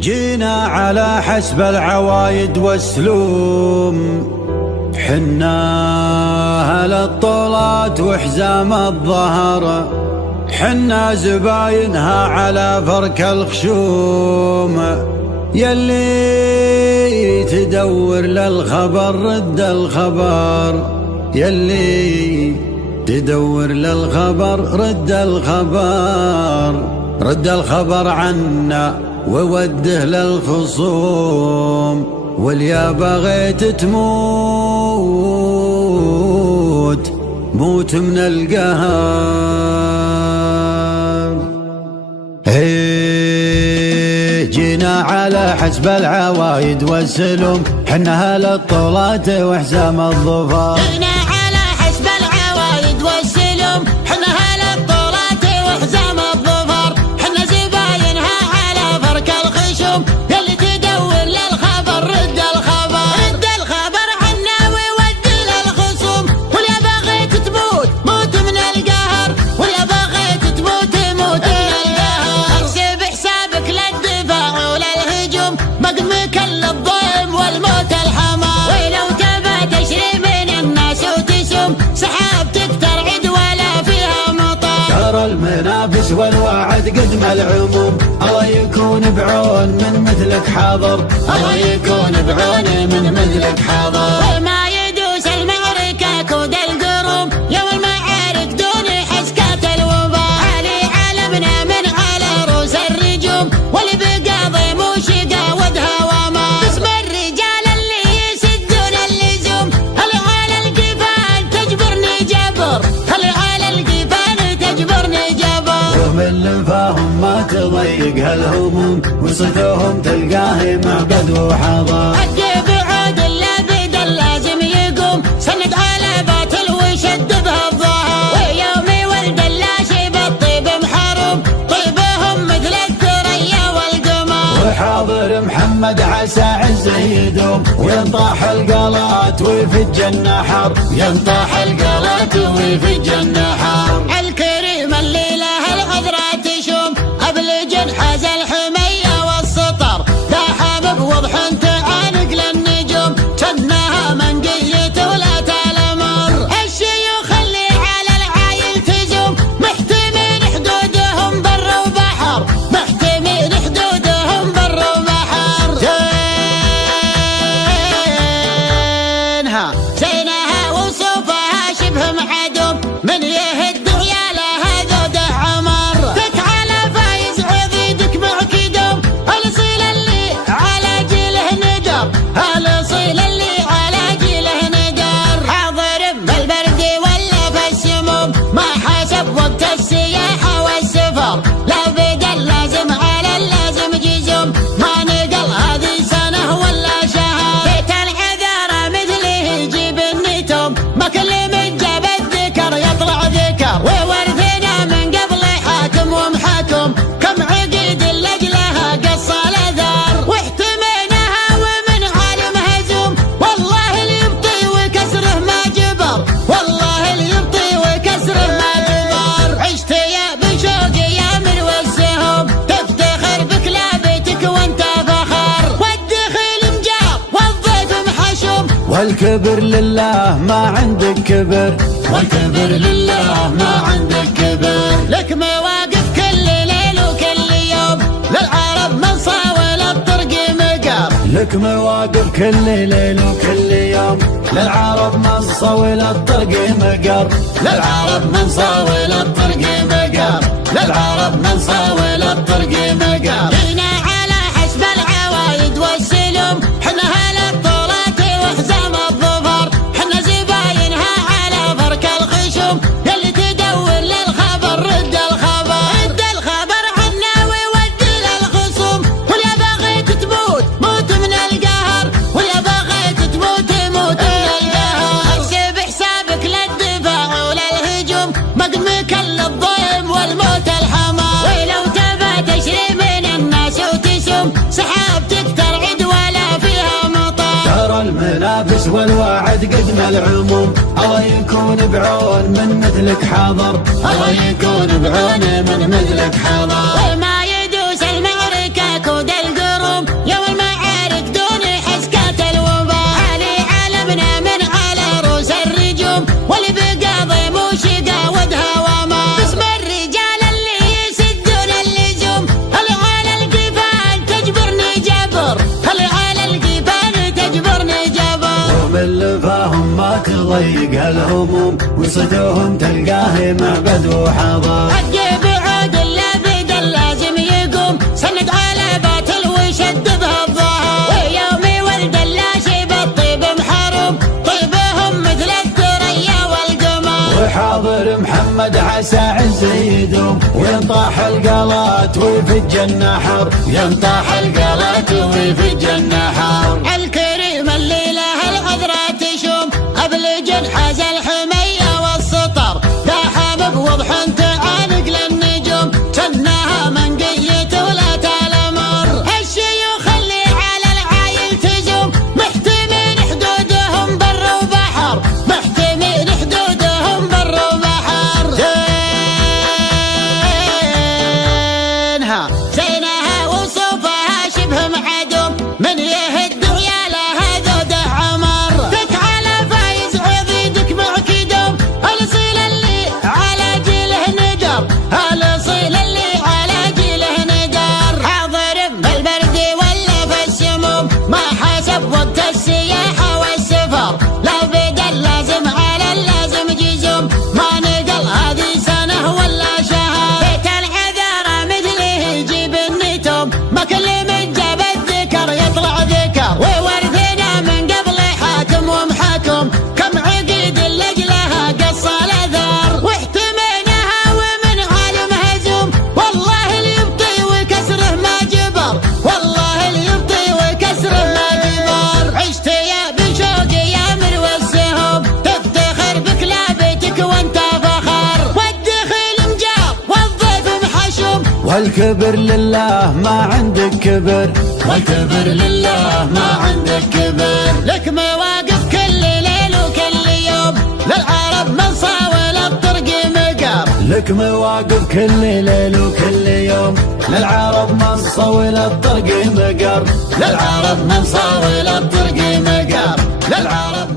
جينا على حسب العوايد والسلوم، حنا أهل الطولات وحزام الظهر، حنا زباينها على فرك الخشوم. يلي تدور للخبر رد الخبر، يلي تدور للخبر رد الخبر، رد الخبر عنا ووده للخصوم. واليا بغيت تموت موت من القهر. جينا على حسب العوايد والسلوم، حنا أهل الطولات وحزام الظفر. جينا على حسب العوايد والسلوم، حنا أهل الطولات وحزام الظفر، حنا زباينها على فرك الخشوم. يلي تدور للخبر رد الخبر، رد الخبر عنا وودي للخصوم. واليا بغيت تموت موت من القهر، واليا بغيت تموت موت من القهر. احسب حسابك للدفاع وللهجوم، مقمك للظلم والموت الحمار. ولو تبى تشري من الناس وتسوم، سحابتك ترعد ولا فيها مطر. ترى المنافس والوعد قدم العموم، الله يكون بعون من مثلك حاضر، الله يكون بعون من مثلك حاضر. وما يدوس المعركة كود القروم، يوم المعارك دون حسكات الوباء. علي علمنا من على رؤوس الرجوم، واللي بقاضي موشقة ودها وما. اسم الرجال اللي يسدون اللزوم، هل على القفان تجبرني جبر، هل على القفان تجبرني جبر. ومن لفاهم ما تضيق هالهموم، وصيتهم تلقاه معقد وحضر. حق بعود اللابد اللازم يقوم، سند على باطل وشد بها الظهر. ويوم ولد اللاشي بالطيب محروم، طيبهم مثل الثريا والقمر. وحاضر محمد عسى عزه يدوم، وينطاح القلات ويفج النحر، ينطاح القلات ويفج النحر. الكريم اللي له العذرة تشوم، أبلج حاز الحمية والسطر. لا حبب وضح تعانق للنجوم، شدناها من قية ولا تلمر. الشيوخ اللي على العايل تزوم، محتمين حدودهم بر وبحر، محتمين حدودهم بر وبحر. زينها وصوفها شبه معدوم، من يهد عيالها ذوده عمر. ذك على فايز عضيدك معكدوم، الاصيل اللي على جيله ندر، الاصيل اللي على جيله ندر. حاضر بالبرد ولا في السموم، ما حسب وقت السياحة والسفر. لا بدل لازم على اللازم جزوم، ما نقل هذه سنة ولا شهر. بيت العذارى مثله يجيب النتوم، ما كل من جاب الذكر يطلع ذكر. وورثنا من قبل حاكم ومحاكم، كم عقيد لأجلها قص الأثار. واحتميناها ومن عالم هزوم، والله اللي يبطي وكسره ما جبر، والله اللي يبطي وكسره ما جبر. عشت يا بشوق يا من والسهوم، تفتخر بكلابتك وانت فخر. والدخيل مجار والضيف محشوم، والكبر لله ما عندك كبر، والكبر لله ما عندك كبر. لك مواقف كل ليل وكل يوم، للعرب من صاول الطرق مقر. لك مواقف كل ليل وكل يوم، للعرب من صول الطرق مقر، للعرب من صاول الطرق مقر، للعرب من صاول الطرق مقر. جينا على حسب العوايد والسلوم، حنا أهل الطولات وحزام الظفر، حنا زباينها على فرك الخشوم. يلي تدور للخبر رد الخبر، رد الخبر عنا وودي للخصوم. واليا بغيت تموت موت من القهر، واليا بغيت تموت موت من القهر. احسب حسابك للدفاع وللهجوم، مقمك للظلم والموت الحمار. ولو تبى تشري من الناس وتسوم، سحابتك ترعد ولا فيها مطر. ترى المنافس والوعد قدم العموم، الله يكون بعون من مثلك حاضر، الله يكون بعون من مثلك حاضر. وما يدوس المعركة كود القروم، يضيق الهموم وصدوهم تلقاه معبد وحضر. عجب عود اللابد لازم يقوم سند على باطل ويشد بها الظهر، ويومي ولد اللاشي بالطيب محروم طيبهم مثل الثريا والقمر. وحاضر محمد عسى عزه يدوم وينطاح القلات ويفج النحر، ينطاح القلات ويفج النحر. الكريم اللي له العذرة تشوم أبلج حاز الحمية والسطر، داحم بوضح تعانق للنجوم كنها منقية ولا الأمر. الشيوخ اللي على العايل تزوم محتمين حدودهم بر وبحر، محتمين حدودهم بر وبحر. زينها وصوفها شبه معدوم من يهد وياله هذا عمر. دك على فايز عضيدك معكدوم الاصيل اللي على جيله ندر، الاصيل اللي على جيله ندر. حاضر بالبرد ولا في السموم ما حسب وقت السياحه والسفر، لو بدا اللازم على اللازم جزوم ما نقل هذه سنه ولا شهر. بيت العذارى مثله يجيب النتوم ما كل من جاب الذكر يطلع ذكر، وورثنا من قبل حاكم ومحاكم كم عقيد لجلها قص الاثار. واحتميناها ومن عالم هزوم والله اللي يبطي وكسره ما جبر، والله اللي يبطي وكسره ما جبر. عشت يا بشوق يا مروى السهوم تفتخر بكلابتك وانت فخر، والدخيل مجار والضيف محشوم والكبر لله ما عندك كبر، والكبر لله ما عندك كبر. لك مواقف كل ليل وكل يوم للعرب من صاول الطرق مقر، لك مواقف كل ليل وكل يوم للعرب من صول الطرق مقر، للعرب من صاول الطرق مقر، للعرب